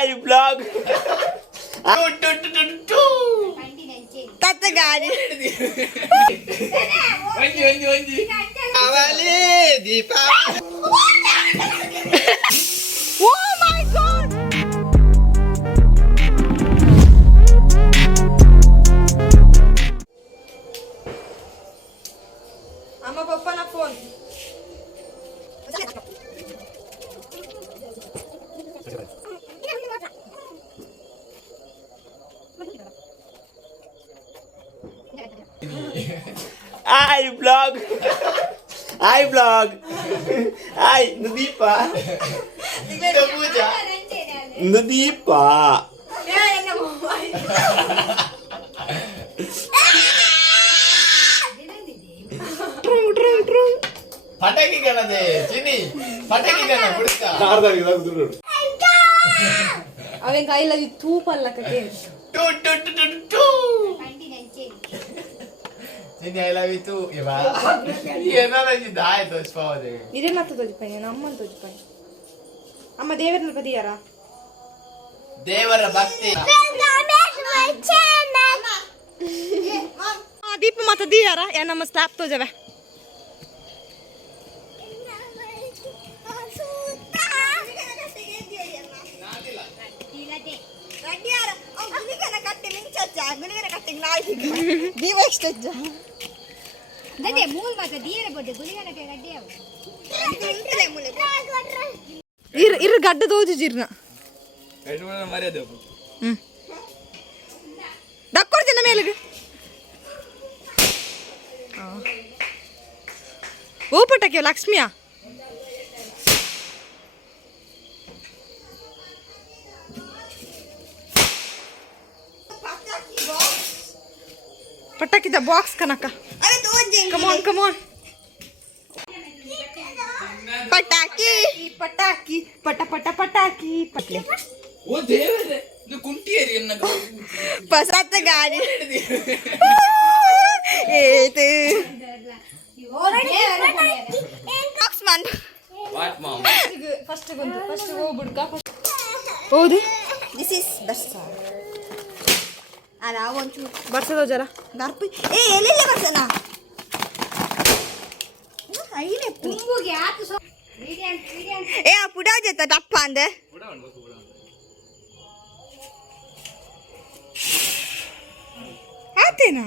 I vlog. That's the guy. Oh my God! I'm a papa na phone. I vlog. I vlog. I Nudipa. Nudipa. Nudipa. pataki kana de chini pataki kana pudka Naardari lag duru. Aven kaila di tu pallaka ke. tu chini I love you too eva yena naji dai to spavade Ire mattu tojipai nenu amman tojipai. Amma devarna padiyara. devara bhakti Deep mata diyara ya nama stop to jave. Ir gadda doju jirna. eduna mariyade Dakkor jina melige. O pataki Lakshmiya. Pataki the box kanaka. Come on, come on. Pataki, pataki, pataki, pataki. o devare ಇದು ಕುಂಟಿಯರಿ ಎನ್ನ Pasat ಗಾಡಿ. ಏತು. Box man. what mom First go budka. ಹೌದು. This is best. ಅಲ್ಲ ಒಂಚೂರು ಬರ್ಸೋದು ಜರ ಗಾರ್ಪಿ ಏ ಎಲ್ಲಿಲ್ಲ ಬರ್ಸನ ಐನೆ ತುಂಬುಗೆ ಆತು so ಏ ಆ ಪುಡಾ ಜತ ದಪ್ಪ ಅಂದೆ ಪುಡಾ ಆತೇನಾ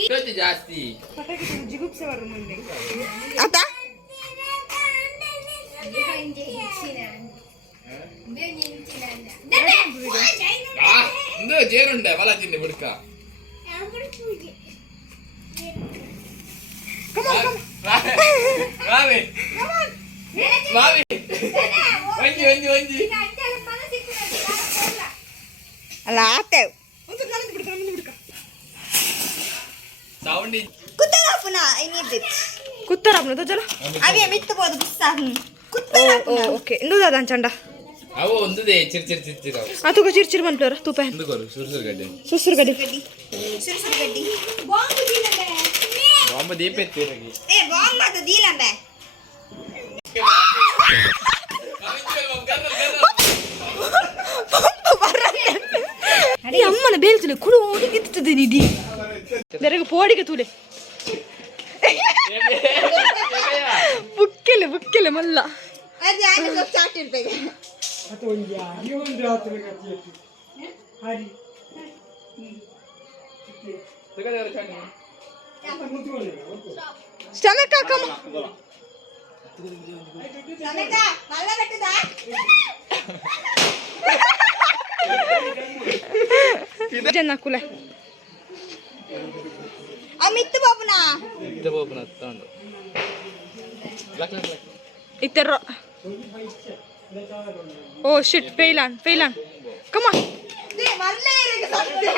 ಇಷ್ಟೊತ್ತಿ ಜಾಸ್ತಿ ಪಟಾಕಿ ಜಿಗುಪ್ಸೆ ಬರ ಮುಂದೆ ಆತ ಇಂದು ಜೇರುಂಡೆ ಬಲ ತಿಂಡಿ ಬಿಡ್ಕ ಮಾವಿ ಮಾವಿ ಒಂಜಿ ಒಂಜಿ ಒಂಜಿ ಅಲ್ಲ ಆತೆ ಸೌಂಡ್ ಕುತ್ತರಾಪುನ ಐ ನೀಡ್ ಇಟ್ ಕುತ್ತರಾಪುನ ತೋಜಲ ಅವೇ ಮಿತ್ತು ಬೋದು ಬಿಸ್ಸಾ ಕುತ್ತರಾಪುನ ಓಕೆ ಇಂದು ದಾದಾ ಚಂಡ ಅವು ಒಂದುದೇ ಚಿರ್ ಚಿರ್ ಚಿರ್ ಚಿರ್ ಆ ತುಕ ಚಿರ್ ಚಿರ್ ಬಂಟ್ಲರ ತುಪ ಇಂದು ಕೊರು ಸುರ್ಸುರ್ ಗಡ್ಡೆ ಸುಸುರು ಗಡ್ಡಿ ಬಾಂಬು ದೀಲಂಬೆ ಬಾಂಬು ದೀಪ ಎತ್ತಿರಗಿ ಏ ಬಾಂಬು ಮಾತ ದೀಲಂಬೆ ಈ ಅಮ್ಮನ ಬೇಲ್ತುಲೆ ಕುಡು ಓಡಿಗಿತ್ತದೆ ನಿಡಿ ಬೆರಗ ಪೋಡಿಗೆ ತೂಲೆ ಬುಕ್ಕೆಲೆ ಮಲ್ಲ ಅದು ಆನೆ ಸ್ವಲ್ಪ ಚಾಟ್ ಇರ್ಬೇಕು ಅದು ಒಂದು ಈ ಒಂದು ರಾತ್ರಿ ಕತ್ತಿ ಹಾಡಿ ತಗದರ ಚಾನಿ ಸ್ಟಮಕ್ ಕಮ ಸ್ಟಮಕ್ ಮಲ್ಲ ಕಟ್ಟದ ಜನ್ನ ಕುಲೆ ಅಮಿತ್ ಬಾಬುನಾ ತಗೊಂಡು ಇತರ ಓ ಶಿಟ್ ಫೇಲಾನ್ ಕಮ ದೇ ಮಲ್ಲೆ ಇರಗೆ ಸತ್ಯ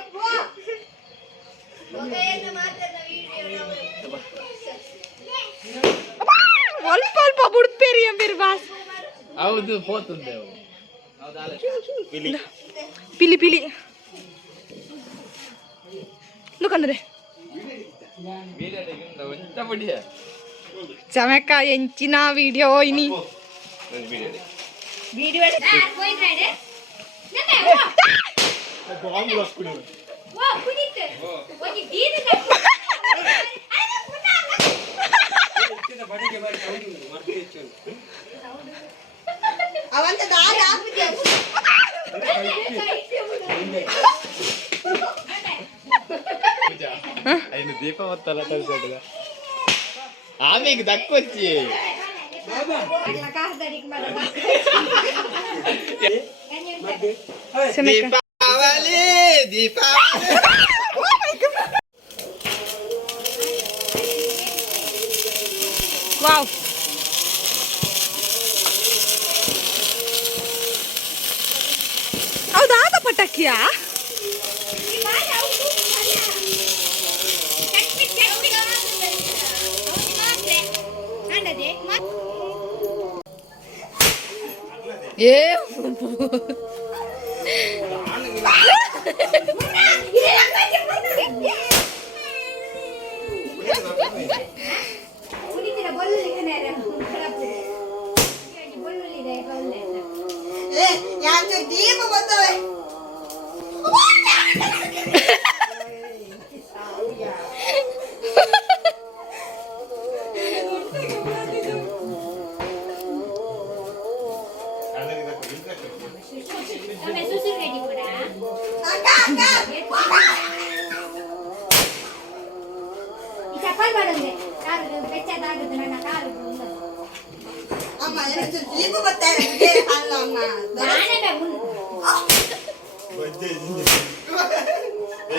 ಅಬ್ಬಾ ಓಕೆಯನ್ನು ಮಾತಾಡ ವಿಡಿಯೋ ಅಲ್ಪ ಬುಡ್ಪೇರಿ ಅಂಬಿರ್ ಬಾಸ್ ಹೌದು ಹೋತುಂದೆ ಹೌದಾಲೆ ಪಿಲಿ ಲುಕಂದ್ರೆ ವೀಡಿಯೋದಿಂದ ಒಂಟ ಬಡಿಯ ಚಮಕ ಎಂಚಿನ ವಿಡಿಯೋ ಇನಿ ವಿಡಿಯೋ ಬಾಂಬ್ ಹಾಕ್ಬಿಡು. ಅವಂತ ದಾರ ఆయన దీపం వస్తాల తెలిసాడుగా ఆమెకి దక్కొచ్చి దీపావళి దీపావళి ವಾವ್ ಹೌದಾದ ಪಟಾಕಿಯಾ ಏ ದೀಪ ಬರ್ತವೆ ಅಮ್ಮ ದೀಪ ಬರ್ತಾರೆ ಅಲ್ಲ ಅಮ್ಮ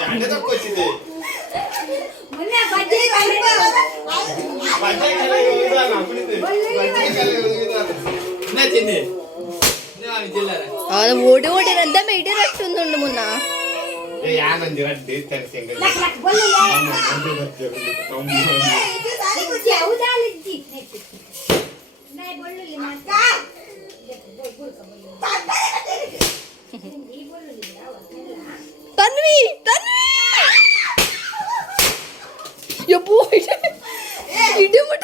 అంటే దక్కొచ్చింది ఓడి ఓడినంతా మెయిడేటట్టుందండి మొన్న యానంది రెడ్డి తెలిసి ತನ್ವಿ ತನ್ವಿ ಯಪ್ಪು ಇಡೀ ಮಟ್ಟ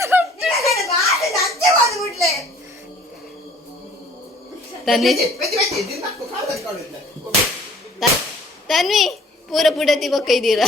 ತನ್ವಿ ಪೂರ ಪುಡತಿ ಬೊಕ್ಕ ಇದ್ದೀರಾ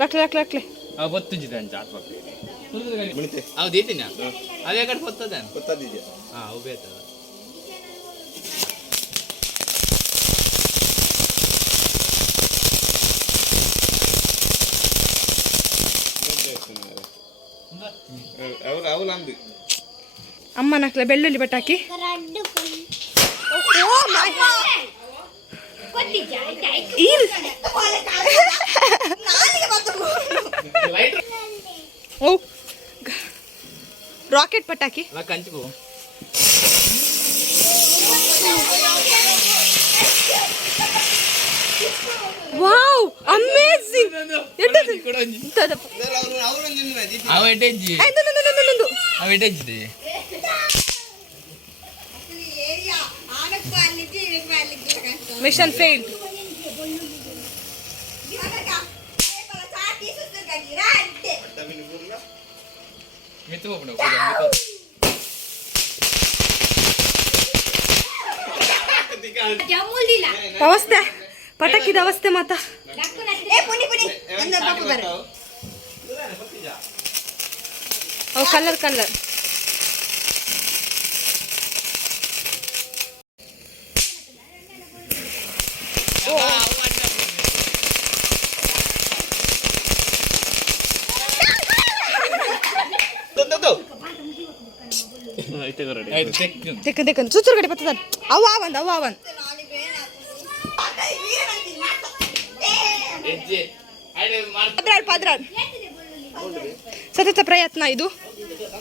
ರಕ್ಲೆ పొత్తుంది దాని జాతర అవి తీతినా అవి ఎక్కడ పొత్తది పొత్తది అవి బేత అవునంది ಅಮ್ಮ ನಕ್ಲೆ ಬೆಳ್ಳುಳ್ಳಿ ಪಟಾಕಿ ಓ ರಾಕೆಟ್ ಪಟಾಕಿ ಕಂಚಿಪೋ ವಾವ್ ಅಮೇಜಿಂಗ್ ಮಿಷನ್ ಫೇಲ್ಡ್ ಅವಸ್ಥೆ ಪಟಾಕಿದ ಅವಸ್ಥೆ ಮಾತಾ ಅವು ಕಲರ್ ಕಲರ್ ತೆಕ್ಕ ಚುಚ್ಚುರು ಗಡಿ ಬರ್ತದ ಅವ ಅವಂದ್ ఏ ಪದ್ರಾಡ್ ಸತತ ಪ್ರಯತ್ನ ಇದು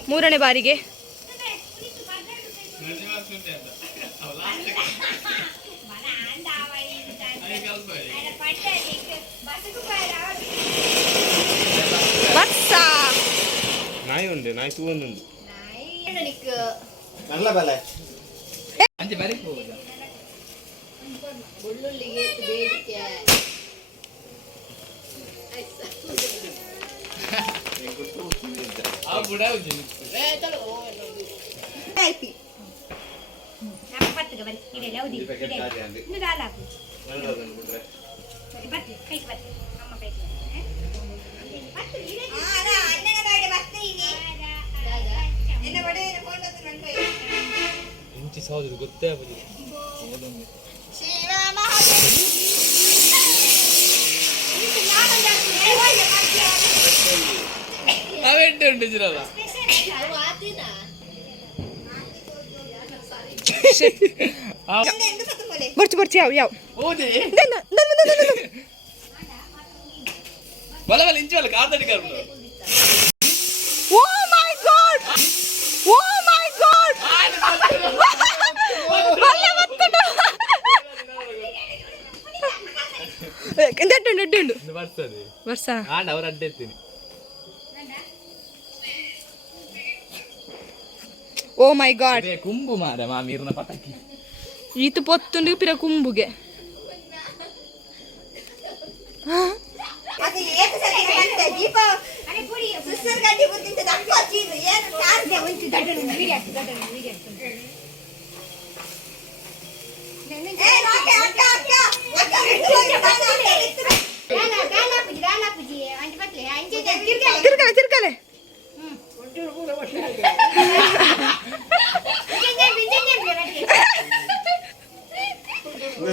3ನೇ ಬಾರಿಗೆ. ನಾಯಿ ಉಂಡೆ ನಾಯಿ ತೂವೊಂದು നല്ല ബല അഞ്ച് പേരെ പോവുക ഉള്ളുള്ളിಗೆ ಬೇಡಿಕೆ ಆ ಬುಡ ಉಜ್ಜಿ ಏ ಚಲೋ ಐತಿ ನಮ್ಮ ಪತ್ತಿಗೆ ಬರಿ ಇದೆ ಲೌದಿ ಇದೆ ಇನ್ನು ದಾಲಾಕು നല്ലതാണ് ಬಿಟ್ರೆ ಬತ್ತಿ ಕೈ ಬತ್ತಿ ಅಮ್ಮ ಕೈ ಬತ್ತಿ ಇದೆ ಅಣ್ಣ ಅಣ್ಣನ ಗಾಡಿ ಬರ್ತೀನಿ ಎನ್ನ ಬಡೆ ಫೋನ್ ಹತ್ರ ನನ್ನ ಕೈ ಇಂಚಿ ಸೌದು ಗೊತ್ತೇ ಆಗುದಿಲ್ಲ ಓದೊಮ್ಮೆ ಶಿವ ಮಹಾದೇವ ಇದು ನಾನು ಜಾಸ್ತಿ ಹೋಯ್ತು ಅವೆಂಟು ಉಂಟು ಜಿರಲ್ಲ ಅದು ಆತಿನ ಬರ್ಚಿ ಯಾವ ಓದಿ ಬಲ ಬಲ ಇಂಚು ಬಲ ಕಾರ್ತಡಿ ಕರ್ಮ ಓ ಮೈ ಗಾಡ್ ದಡ್ಡುಂಡು ಬರ್ತದೆ ವರ್ಷ ಅವ್ರು ಅಡ್ಡ ಎತ್ತೀನಿ ಓ ಮೈ ಗಾಡ್ ಕುಂಬು ಮಾರ ಮಾಮೀರ್ನ ಪಟಾಕಿ ಈತು ಪೊತ್ತುಂಡು ಪಿರ ಕುಂಬುಗೆ ಅದು ಏಕ ಸರಿ ಅಂತ ದೀಪ ಅರೆ ಪುಡಿ ಸಿಸ್ಟರ್ ಗಡ್ಡಿ ಬುದ್ಧಿಂತ ದಪ್ಪ ಚೀಸ್ ಏನು ಚಾರ್ಜ್ ಒಂದು ದಡ್ಡನ ವಿಡಿಯೋ ಏ ನೋಕೆ ಅಕ್ಕ ಗಾಲ ಪೂಜಿ ಅಂಟ ಬಟ್ಲೆ ಅಂಚೆ ತಿರ್ಕಲೆ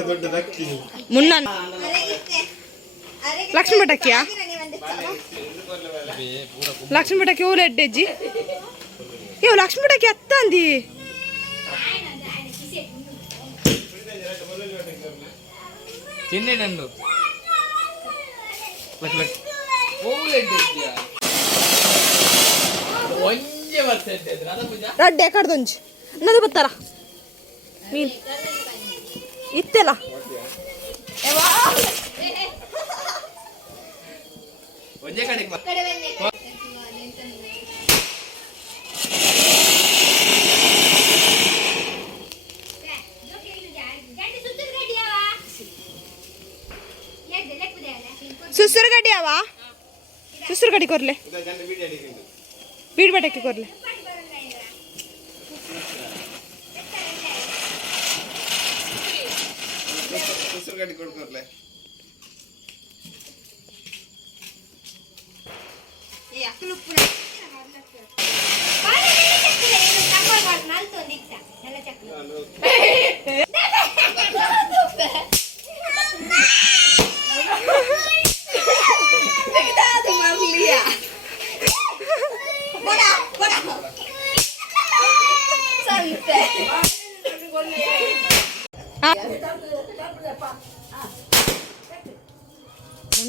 ದೊಡ್ಡ ದಕ್ಕಿ ಮುನ್ನ ಲಕ್ಷ್ಮಿ ಪಟಾಕಿಯಾ ಲಕ್ಷ್ಮಿ ಪಟಾಕಿ ಓಲೆ ಎಡ್ಡೆಜ್ಜಿ ಇವ್ ಲಕ್ಷ್ಮಿ ಪಟಾಕಿ ಅತ್ತ ಅಂದಿ ಚಿನ್ನೆ ನಂದು ಒಂಜೆ ವರ್ಷ ಎಡ್ಡೆದ್ರು ಅದ ಪೂಜಾ ರಡ್ಡೆ ಕಡ್ದೊಂಜಿ ಅನ್ನೋದು ಬತ್ತಾರ ಮೀನ್ ಇತ್ತೆಲ್ಲ ಒಂಜೆ ಕಡೆಗೆ ಸುಸ್ಸುರು ಗಡ್ಡಿ ಅವ ಸುಸ್ಸುರು ಗಡ್ಡಿ ಕೊರ್ಲೆ ಬೀಡ್ ಬಟಾಕಿ ಕೊರ್ಲೆ ಗಾಡಿ ಕೊಡ್ಕೊರ್ಲೆ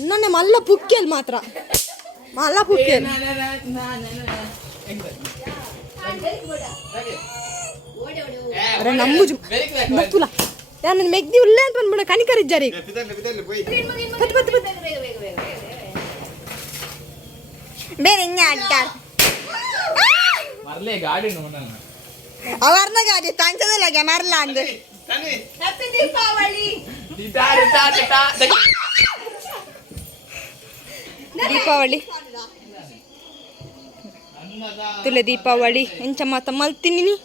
ಮೊನ್ನೆ ಮಲ್ಲ ಪುಕ್ಕೆಲ್ ಮಾತ್ರ ಮಲ್ಲ ಪುಕ್ಕೆಲ್ ಅರೆ ನಂಬುಜು ಬತ್ತುಲ ಯಾರು ಮೆಗ್ದಿ ಉಲ್ಲೆ ಅಂತ ಬಂದ್ಬಿಡ ಕನಿಕರಿಜ್ಜಾರಿ ಬೇರೆ ಹೆಂಗೆ ಅಡ್ಡ ಮರ್ಲೆ ಗಾಡಿ ಅವಾರ್ನ ಗಾಡಿ ತಂಚದಲ್ಲ ಮರಲ ಅಂದ್ ದೀಪಾವಳಿ ದೀಪಾವಳಿ ತುಲೆ ದೀಪಾವಳಿ ಎಂಚ ಮಾತ ಮಲ್ತೀನಿ